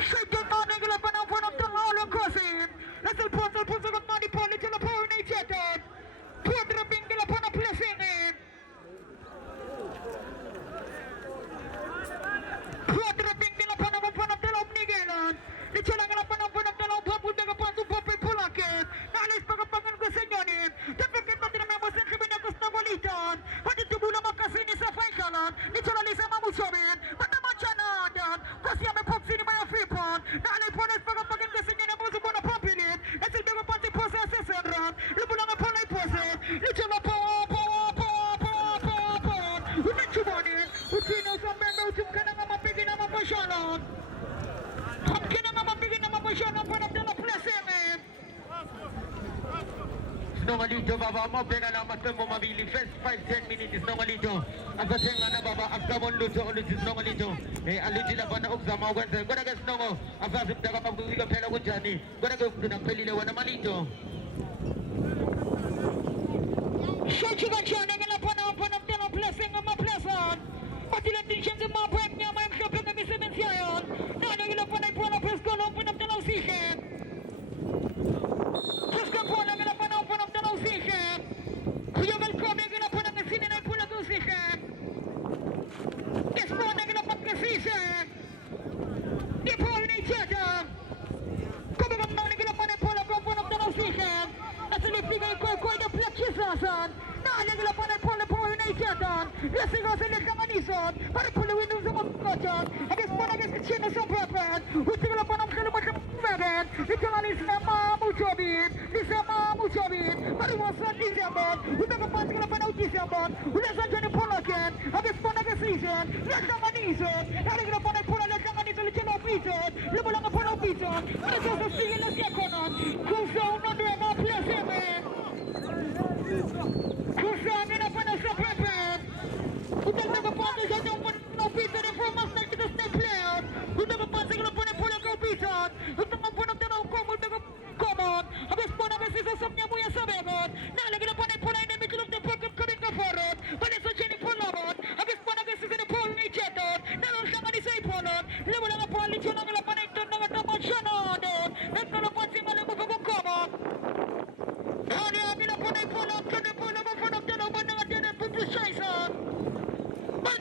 Shake Quadrating nila panahon ng Nigelan. Itsura nga panahon ng Babu daga pantu Babu Pulakit. Nalis pagkapangan ko sa inyo ni. Tapos kita tinamay sa sabi na gusto mo litan. Pati tubulang makasini sa Faishalan. Itsura lisa mamusobin. Pataman siya na adan. Kasi may pagsini may afipon. Nalis pagkapangan ko sa inyo na muso mo na papilit. At silbi ko panti po sa sesendran. Lubulang ang palay po sa. Itsura po. Utino sa member utum ka na nga mapigin na mapasyalan. Hamkin na nga mapigin na mapasyalan para dala plaseme. Snongalito baba mo pera na mas mo mabili first 5-10 minutes snongalito. Asa senga na baba agkamon luto ulit snongalito. Aliti la bana uksa maugan sa gona gas snongo. Asa simta ka pagtusi ka pera ko jani. Gona ko na pelilawan na malito. Shachika chana nga na panahon dala plaseme maplasan. Patilan din siya sa mga prep niya, may kapag kami sa mensyayon. Nanagila pa na ipon ang presko ng panagtanaw sikin. Presko po na gila pa ng panagtanaw sikin. Kuya Malcome, gila po ng sinin ay pulag usikin. Yes po na gila pat kasisen. Di po na ityada. Kumagam na gila pa na pulag ang panagtanaw sikin. At sa lipigay ko na plakchisasan. Naalagala pa na na ityada. Lasing ko sa Anison, para pulawin nung sa mga kotyan. Agis po nagis kitsin na sa pepen. Huwag lang pa ng kalumat ng pepen. Ito nga lis na mamutsobin. Lis na mamutsobin. Pariwasan December. Huwag nagapasok lang pa ng December. Huwag sa dyan yung pulakin. Agis po nagis reason. Las ng Anison. Nalig na po na pula las ng Anison. Lis na piton. Labo lang po ng piton. Para sa sasigil na siya konon. Kung sa unang doon mga plaseme. Kung sa amin na pa na sa pepen. Utang nagapasok sa inyong pinapitan ng formas na kita snake player. Utang nagapasok lang po ng pulang kaupitan. Utang ang punang tanaw common. Habis po namin sisasap niya mo yan sa bebon. Nalagay na po ng pulay na may tulog ng pagkab kaming kaforot. Palis sa Jenny Pulamon. Habis po namin sisasap ng pulong ni Cheton. Nalang siya nga ni sa ipolon. Lama lang ang palit siya ng lapan ito ng atamot siya na doon. Nagkalapan si malang magkabagkamot. Ano ang ila po na ipolong. Kaya po naman po ng tanaw ba ng atin ang pupusyaisan.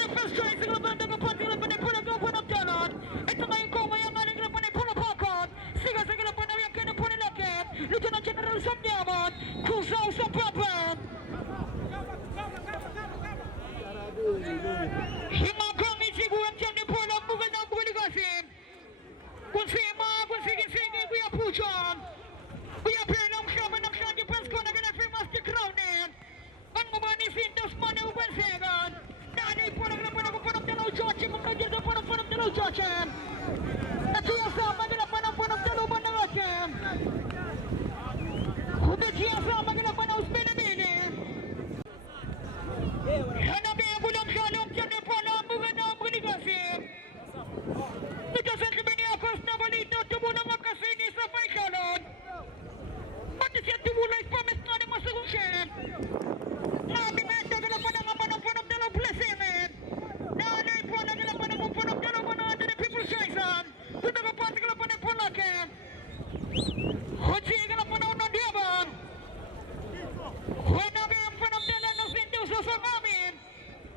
First choice ng labang nagapati lang pa na pulang gawa ng dalan. Ito ngayon ko ngayang aling lang pa na pulang pakot. Siga sa gila pa na yung kaya po nilakit. Lito na General Sanyaman. Kusaw sa papan. Himagamit si buwan dyan ni pulang bugal na bugal igasin. Kung sige, kuya puchan. Kuya penong siya man ang siya di Pasko na ganang famous di crownin. Ang mabanisin dos man na uban segan. Nanay po lang naman ako panang dalaw Joche. Magkagyan sa panang dalaw Joche. Natiyasama nila panang dalaw man ng Joche. Natiyasama nila panang Uspenamini. Hanabi ang bulang salong dyan na panang mga na ang buligasin. Nagkasan kami ni Akos na balito. Tumulang ang kasini sa Paishalon. Pati siya tumulay pa mes nga ni Masagushin. Nabi menta gala pa ng panang dalaw blessing. Nanay po na gala pa ng panang dalaw manada ni People's Choice-an. Kung nagapati gala pa ng pulakin. Kutsi gala pa ng unang diabang. Kung nabi ang panang dalaw ng sintiw sa sangamin.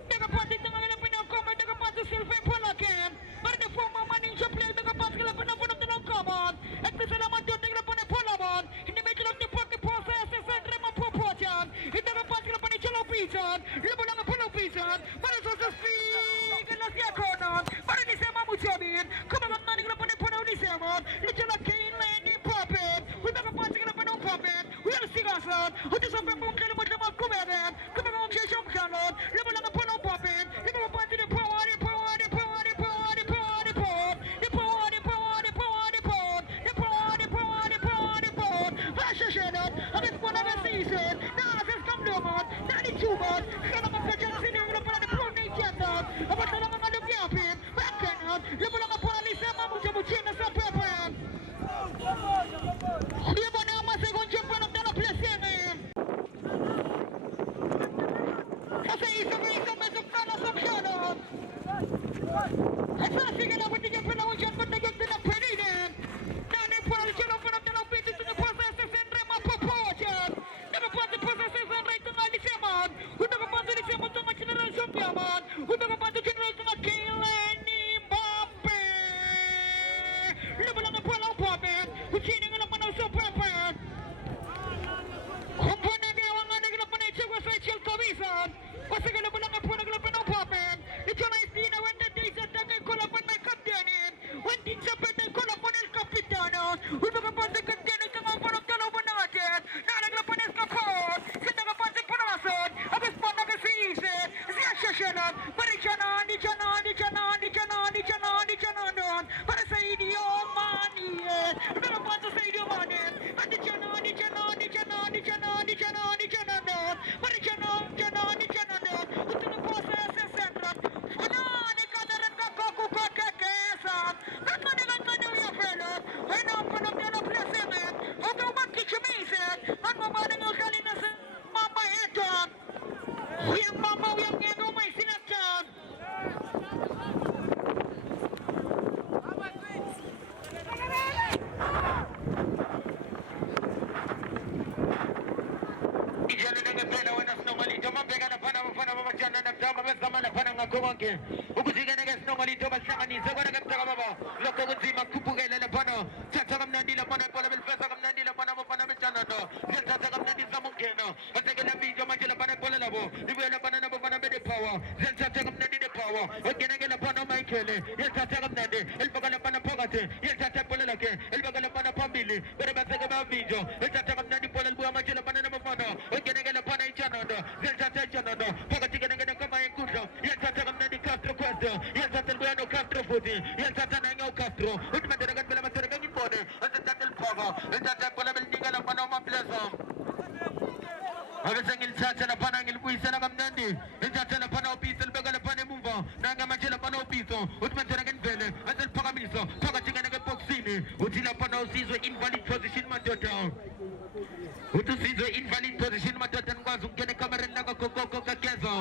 Nagapati na gala pa ng comment. Nagapati silpa yung pulakin. Para na po mamaning siya play. Nagapati gala pa ng panang dalaw comment. At kasalaman doon gala pa ng pulamon. Hindi medyo lang ni Paki Posa sa Sandra Mapopotyan. Hindi nagapati gala pa ni Chalo Pisan. Labo lang ang Pulaw Pisan. Para sa saspigan na siya konon. Para ni Sema Mutsabin. Kumagat na nila pa ni Punaw ni Sema. Lito lang kain lang ni Puppet. Hindi nagapati gala pa ng Puppet. Huwag sigasan. Hindi sa pepong kilomot na mga kumeren. Kumagat ang siya siyang kanon. Labo lang ang Punaw Puppet. Hindi nagapati ni Punaw. Habis po na season, na-assess kang lumot, na-alitsugot, kaya naman sa dyan sinunod pala ni Pro Nation. Abot na lang ang alugyapin, background, labo lang ang palis na mamuja-mujin na sa pepen. Di ba na ang masagon dyan pa ng dala blessing? Kasi isang mesok na nasa syanon. At sa sige na buti dyan pa na dyan pa nagyag din ang pininin. Nanay po na dyan ang pa ng dalaw bitis na process sa Sandra Mapopotyan. Nagapati process sa Sandra ito nga lisemon. Kung nagapati lisemon ito nga General Sopyaman. Kung nagapati General ito nga Kailan ni Bob Tama bezama laphana ngakho konke ukujikene ke sinongolito bahlanganise kodwa ke mtaka baba lokho kunzima kuphukele laphana thatha kamnandi laphana ibhola belifesa kamnandi laphana abafana bethanado ziyathatha kamnandi samungena asekela video manje laphana ibhola labo libuye laphana nabafana bede power ziyathatha kamnandi de power ogena ke laphana Michael yathatha kamnandi elibaka laphana phakathi yathatha ibhola lakhe elibaka laphana phambili bere baseke ba video yathatha kamnandi ibhola libuye manje laphana nabafana ogena ke laphana ithanado ziyathatha ithanado phakathi ke kama enkundla yathatha kamnandi Castro Quest yathatha libuye no Castro futhi yathatha nange Castro uthi madera kanti bela madera ngibone yathatha liphaka yathatha ibhola belinika laphana uMaplesa Abese ngilithatha laphana ngilibuyisela kamnandi ngithatha laphana uPiso libeka laphana emumva nanga manje laphana uPiso uthi madera ngivele aseliphakamisa phakathi ke boxini uthi laphana usizwe invalid position madoda uthi usizwe invalid position madoda ngikwazi ukungena ekamereni la kokoko kageza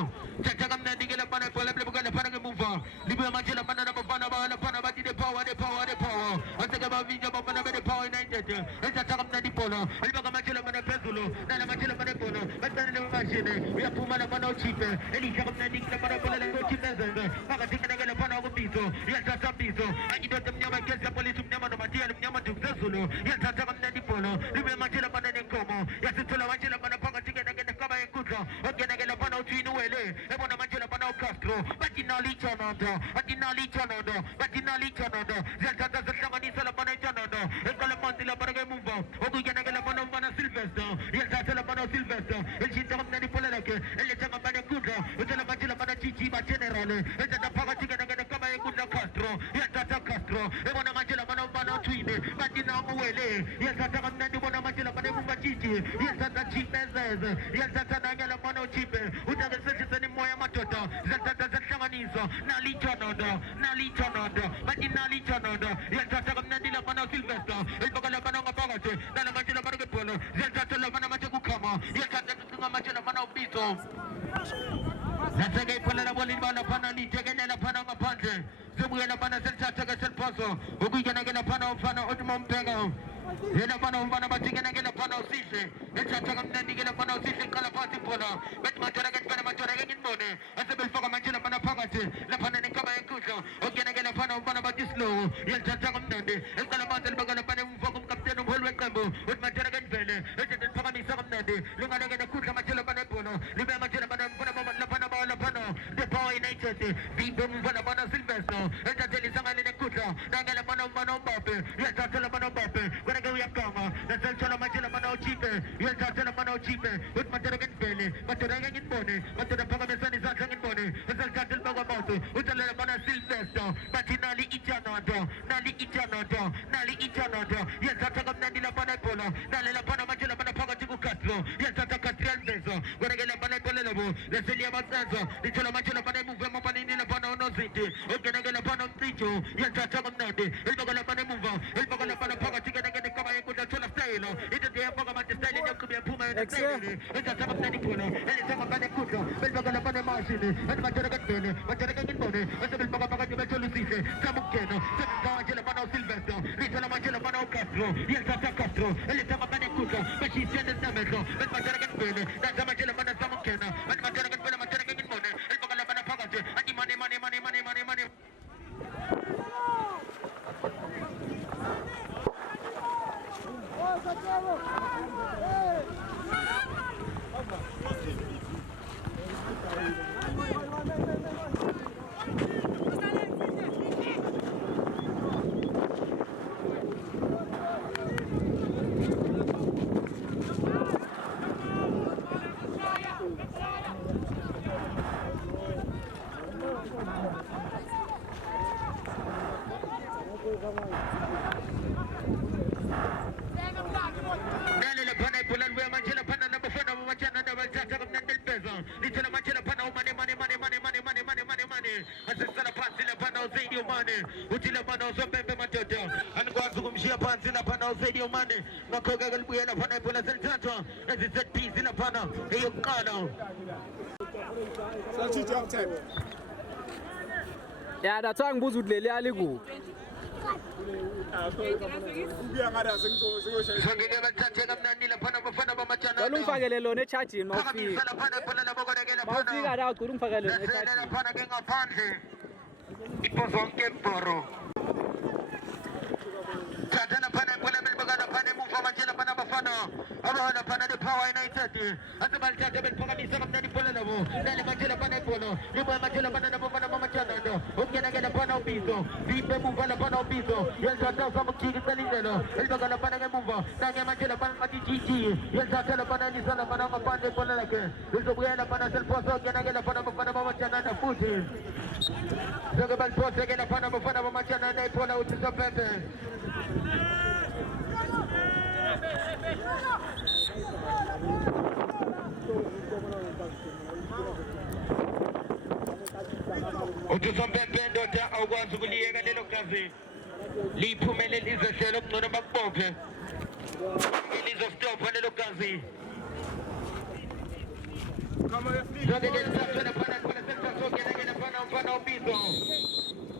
thatha kamnandi ke laphana ibhola libeka laphana ngemuva libuye manje laphana nabafana laphana bathi the power aseke bavinja bafana bede power United yathatha kamnandi ibhola libeka manje laphana phezulu nala manje laphana ibhola bacanile bamashini uyaphuma laphana uchipe elisha kamnandi laphana ibhola lekochipezeze phakathi ke laphana ukubizo yathatha bizo indoda emnyama igeza polisi umnyama nomatiyana umnyama dukusezulu yathatha kamnandi ibhola libuye manje laphana nenkomo yasithola manje laphana phakathi ke kaba enkundla ogena ke laphana uthini uwele ebona manje laphana uCastro bathi nalithanado ziyathatha zihlanganisa laphana ithanado eqala phansi laphana ke emumva okuyena ke laphana umfana Sylvester yathatha laphana Sylvester elishintsha kamnandi ibhola lakhe eletha ngapha enkundla uthela manje laphana GG ba general yathatha phakathi ke kaba enkundla Castro yathatha Castro ebona manje laphana umfana uthini bathi namuwele yathatha kamnandi ubona manje laphana emumva GG yathatha Chipezeze yathatha nanye laphana uchipe uthake seshiseni moya madoda ziyathatha zihlanganisa nalithanado bathi nalithanado yathatha kamnandi laphana Sylvester elibaka laphana ngaphakathi nala manje laphana kebhola ziyathatha laphana manje kukhama yathatha kucinga manje laphana ubizo naseke ibhola labo liba laphana lithekelela laphana ngaphandle sibuye laphana selithatha ke seliphoso ukuyena ke laphana umfana uthi Mompeka yena bana umfana bathikena ke laphana usihle ethatha kamnandi ke laphana usihle iqala phansi ibhola bethi mathora ke bana mathora ke ngibone asebelifaka manje laphana phakathi laphana nekaba enkundla ogena ke laphana umfana bathi slow yathatha kamnandi iqala phansi libaka laphana umfaka umkapteni umholi weqembu uthi mathora ke ngivele ethatha liphakamisa kamnandi lingaleke nekhundla manje laphana ibhola libe manje laphana umfana laphana the power United vibe umfana bana Sylvester ethatha lisangane nekhundla nanga laphana umfana uMbappe yathatha laphana uMbappe ke uyagama naselithola manje laphana uchipe yathatha laphana uchipe uthi mathora ke ngivele mathora ke ngibone mathora phakamisa izandla ngibone eselithatha libaka abantu uthi laphana Sylvester bathi nali ithanado yathatha kamnandi laphana ibhola nale laphana manje laphana phakathi kuCastro yathatha Catriel Mbezo ke laphana ibhola labo leseliyabasenza lithola manje laphana emuva emapanini laphana uNozinti ogena ke laphana umcijo yathatha kamnandi elibaka laphana emuva elibaka laphana phakathi ke kaba enkundla thola style into yafaka manje style yokuba yaphuma yona style yathatha kamnandi ibhola elithanga phakathi enkundla belibaka laphana emashini ethi mathora ke ngibone esebelibaka phakathi bethola usihle samukena manje laphana uSylvester lithola manje laphana uCastro yathatha Castro elithanga phakathi enkundla beshisene esamehlo bethi mathora ke ngibone nathi manje laphana samukena bethi mathora ke ngibone elibaka laphana phakathi athi money utile bana uzobembe matoto anikwazi kumshia phansi lapha uzedi umane ngakhoke libuye lapha ibhola selithathwa eziset piece lapha eyokuqala ya datha ngibuza ukuthi leli ali kuphi Ulumfakele lona echargini mawufika. Mawufika la ucula ungifakele lona echargini. Ipozonke boro. Tatana pana pole belbagana pana move majela pana bafano. Abana pana de Power United. Asabal tata bel paga misa kamna di pole labo. Nale majela pana polo. Ribo majela pana nabo pana mama chana do. Ungena gena pana obiso. Vipe move la pana obiso. Yel tata sama kiki talindelo. El bagana pana ke move. Nage majela pana mati chichi. Yel tata la pana ni sana pana mapande pole lake. Iso buena pana sel poso gena gena pana mama chana na futi. Zagabal poso gena pana mama chana na pole utisa pepe. Utuzombephendo ta awukwazi ukuliyeka lelo gazi liphumele lizehlelo okungcono bakubophe lizostopha lelo gazi zonke lelisafena phana khona selisazongena phana ubizo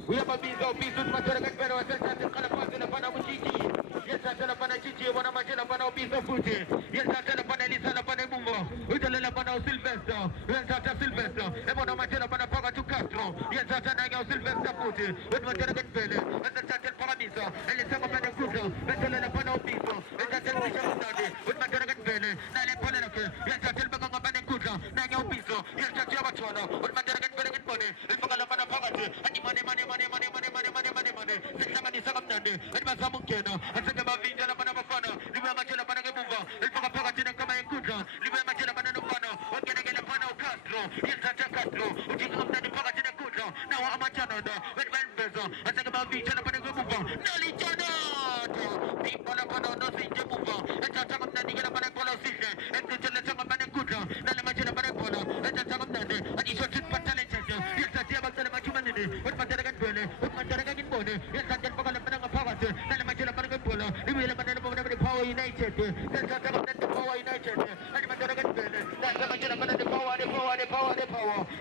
uyababiza ubizo uthi mathela kanibena wasethatha iqala phansi laphana kuchichi yesatha laphana chichi yebona manje laphana ubizo futhi yesatha laphana elisa laphana ebumvo uthele laphana uSylvester yesatha Sylvester ebona manje laphana phakathi uCastro yesatha nake uSylvester futhi uthi mathela kanibena wasethatha eliphakamisa elisa laphana enkundla bethele laphana ubizo yesatha elisha kumnandi uthi mathela kanibena nale phone lakhe yesatha elibeka ngapana enkundla nake ubizo yesatha yabathona uthi mathela kanibena kanibone elifaka laphana phakathi animane sihlanganisa kamnandi elibazama ukungena aseke bavinja labana bafana libuya amajela bana ngemuva elifaka phakathi nekama yenkundla libuya amajela bana nofana wangenekele phana uCastro yesatha Castro ujinga kamnandi phakathi nenkundla nawo amajanada welibeza aseke bavinja labana ngemuva nalijanada bimbola phana nosinje emuva ethatha kamnandi ke labana ibhola usihle encitshele ngapana enkundla nale majela bana ibhola ethatha kamnandi ajisho ukuthi batale nje yesatha yabacela machumanini uthi batele kanibele uthi matele kanibone yesatha elifaka lapha ngaphakathi nale majela bana ngebhola libuyele bana bona Power United yesatha kamnandi Power United ani matele kanibele nale majela bana Power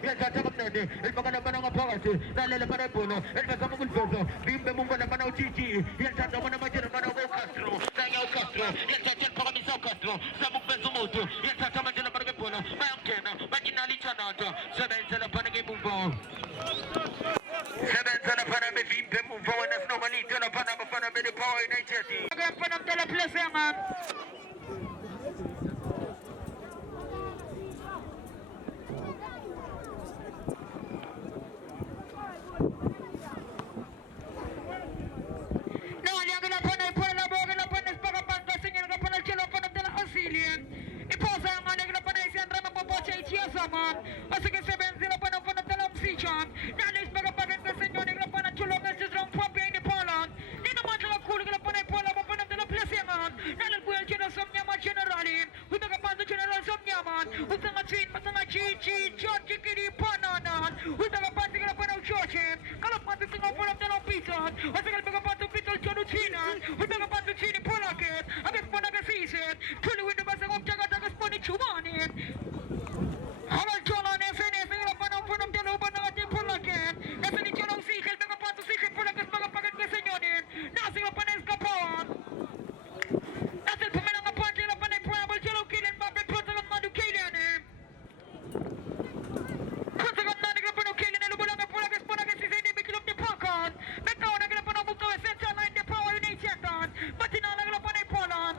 yesatha kamnandi elifaka lapha ngaphakathi nale bana ibhola elibazama ukuliveza bimbe mungu lapha uchichi yesatha bona majela bana uCastro nake uCastro yesatha eliphakamisa uCastro zama ukuveza umuntu yesatha majela bana ngebhola bayangena bakinala ichanata sebenza lapha ngebumvo sebenza lapha bevimbe mumva wena sinomalito lapha abafana be Power United akafana mtala place yanga no alianga lapha ipola laboga lapha sipaka panta sinyana lapha chelo lapha mtala asilia iposa yanga lapha isiandra mapopocha ichiasa man asike sebenza lapha mtala msicha nale sipaka panta sinyana lapha chulo message from Poppy in Poland nina matla kulu lapha ipola lapha mtala place yanga nale kuya chena somnyama generali utaka panta general somnyama utanga twin matanga chichi chochi kiri panana utaka panta lapha uchoche kala panta singa pola mtala pizza asike lapha panta pizza chono china utaka panta chini pola ke abe pona ke sise tuli window basa ngomtaka taka sponi chumani Hamal chola ne sene sene lapha mtala upana ati pola ke nasini chola usikhel beka panta usikhel pola ke baka paket ke senyoni nasi lapha escapon nasil pumela ngaphandle lapha neprobable chola ukile mbabe pota ngamadu kilene pota ngamadu lapha ukile nelubula ngapola ke spona ke sise ni bikilop ni pakan bekaona ke lapha muka we center line de Power United batina lapha ne Poland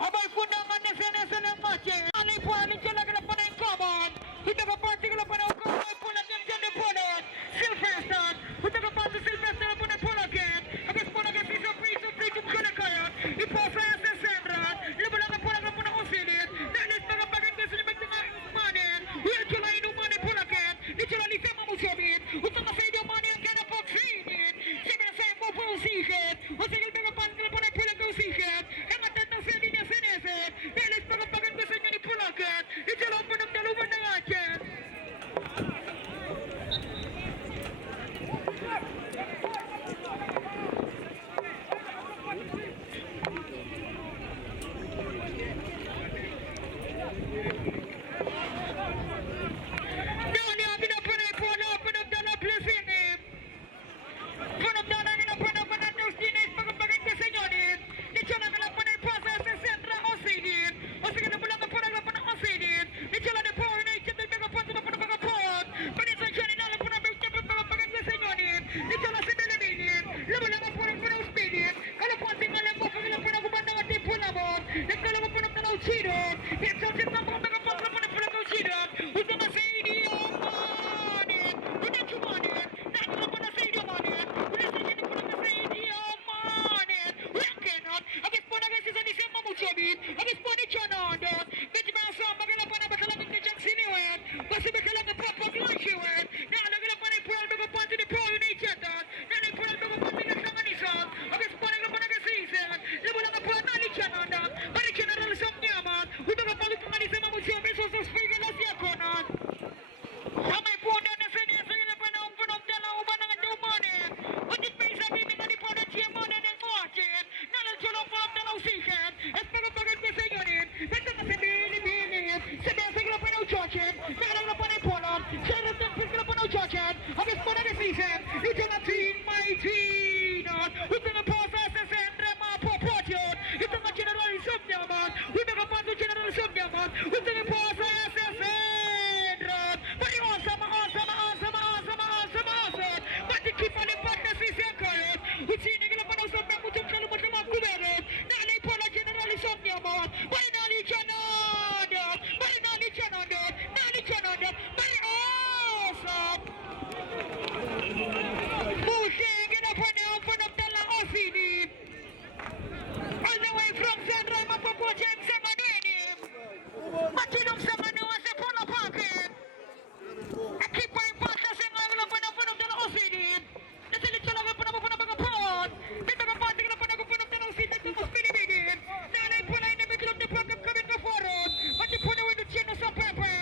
habay funda ngane sene mache ali pali chela ke lapha ne common utaka party ke lapha ne Poland de Poland Sylvester utaka party Sylvester lapha ne Poland ke abe spona ke sise free to kaya iposa ya Sandra libula ngapola lapha ne Osilia nale spaka paket ke sile betinga mane uyachola inu mane Poland ke nichola lisema mushabit utaka saidia mane ngena boxini sibina sai mpo usike usike bega party lapha ne Poland ke usike ematata seli ne senese nale spaka paket ke senyoni Poland ke nichola mpo mtalo bana yake Nani abina pone pone open up the place in Ito na si Bilibinin. Laban naman po ng punong speedin. Kalapansin nga lang po kami lang pinagubanda ng tipo naman. Nagkalaman po ng tanaw sidon. Ito si Tamang Nagapapla po ng tanaw sidon. Ito na si Idiyong Manin. Ito na Manin. Nagkala po na si Idiyong Manin. Ito na si Idiyong Manin. Rakenot. Agis po na kasi sa Nisem Mamuchabit. Agis po ni Chanondos. Medyo mga magala pa na bakalangin ka dyan siniwet. Basta bakalangin pa pag-lunchiwet. Naalagala pa na yung Pearl Bago Panty ni Pearl United. Nalay Pearl Bago Panty na sa Manisan. Agis po na pa nag-season. Labo lang po na ni Chanondos. Para General Samnyaman. Ito ka palit ng Nisem Mamuchabit. So sa speaker na siya konan. Sa may puno na sa niya sa ila pa na ang punong dalaw ba ng Dumanin. Utit may sabihin nga ni Paula Chiamanan ng Martin. Nalalsulong po ang dalaw sikat. At pagpagod ko sa unit. Ito na si Bilibinin. Sabi sa ila pa ng Chochin. Nakalang na pa ng Polam. Sa ila pa ng Chochin. Agis po na ni season. Ito na Team Maitino. Ito na po sa Sandra Mapopotyon. Ito na General Subnyaman. Ito na pa sa General Subnyaman. Ito na po sa SSN. Pari awesome. Pati kipa ni Pata si Sekayot. Utsini nila pa ng Subnyaman. Mutung kalumot na mga kuberot. Nalay po na General Subnyaman. Pari nali Chanondos. Pari awesome. Musing ina po na ang panagdalang OCD. All the way from San Ray Mapapotyon sa Manuenim. Matinong sa Manuwa sa Pulapakin. Akipa yung pata sa ngayon pa ng panagdalang OCD. Nasilit siya lang ang panagdalang mga pon. Dito ka pati ka na panagdalang OCD at mas pinibigin. Nanay po na inamiglog ni Pagkab Kabit na foron. Pati po na wino siya na sa Pepe.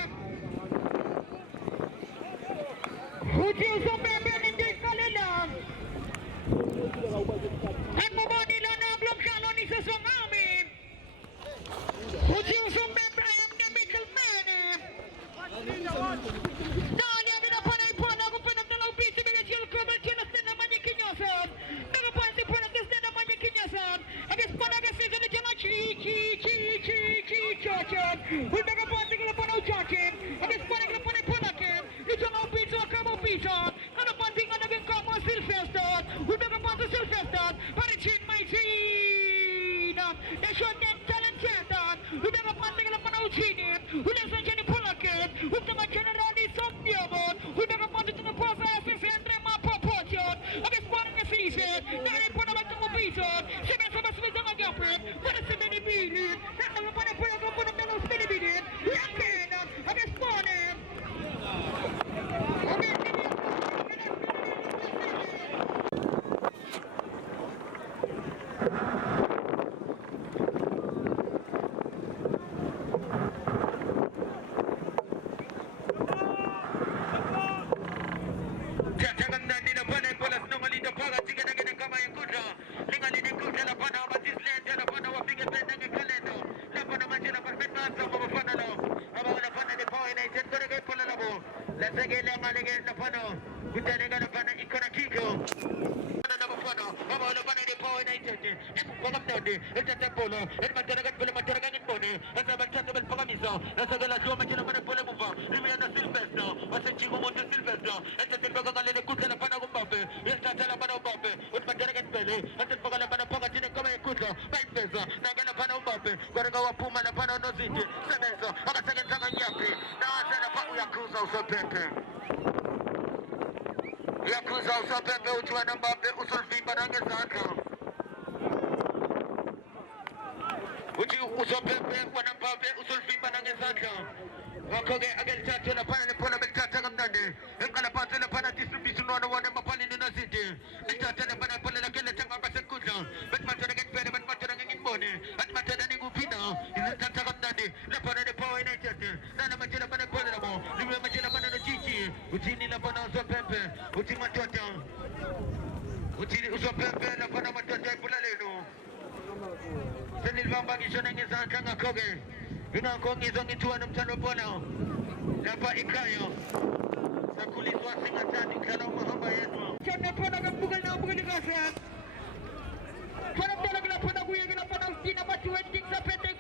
Hudiyo sa Pepe hindi kalilang. At mo ba nila na blog kalon isa sa amin? Hudiyo sa Pepe I am the middleman. Dahil yan na pa na ipona kung pinagdalaw busy mga chill cover chinas na naman yung kinyasan. Nagapansin po ng na naman yung kinyasan. Agis pa nag-season na dyan ang chachan. Kung nagapansin ko na pa na chachan. Agis pa nagla pa na ipolakin. Ito nga pizza, kamo pizza. Nagapansin ka naging kamo Sylvester. Kung nagapansin Sylvester. Para chin may sinam. Nasyon din talentetan. Kung nagapansin ka na pa na uchinin. Kung nasa dyan ipolakin. Kung nga General Isomniamon. Kung nagapansin ka na pa sa SSN Mapapotyon. Agis pa nag-season. Dahil po naman itong pizza. Sige sa mas may mga gapit. Para sa Bilibinin. Nakalang pa na po yung po ng dalaw sa Bilibinin. Yakin. Agis pa na. Yakuza usapepe uchwana Mbappe usulfimba na ngezandla. Uchi usapepe wana Mbappe usulfimba na ngezandla. Wakoge agelchacho na pana nepona belchacha kamdande. Engala patu na pana distribution wana mapali ni naziti. Elchacha na pana pala kele changa basa kuza. Bet matana get pere bet matana ngin bone. At matana ni gupina. Elchacha kamdande. Na pana ne power na chate. Na majela pana pala mo. Liwe majela pana no chichi. Uchi ni na pana usapepe. Uchi matata. Uchi usapepe na pana matata pula leno. Senil bamba kisona ngeza changa koge. Ina kongi zongi tuwa na mtano bona. Napa ikayo. Sakulitwa singa tani kana mahamba yetu. Chana pona kabugal na bugal ni kasan. Para talaga na pona kuya na pona ustina matuwending sa pete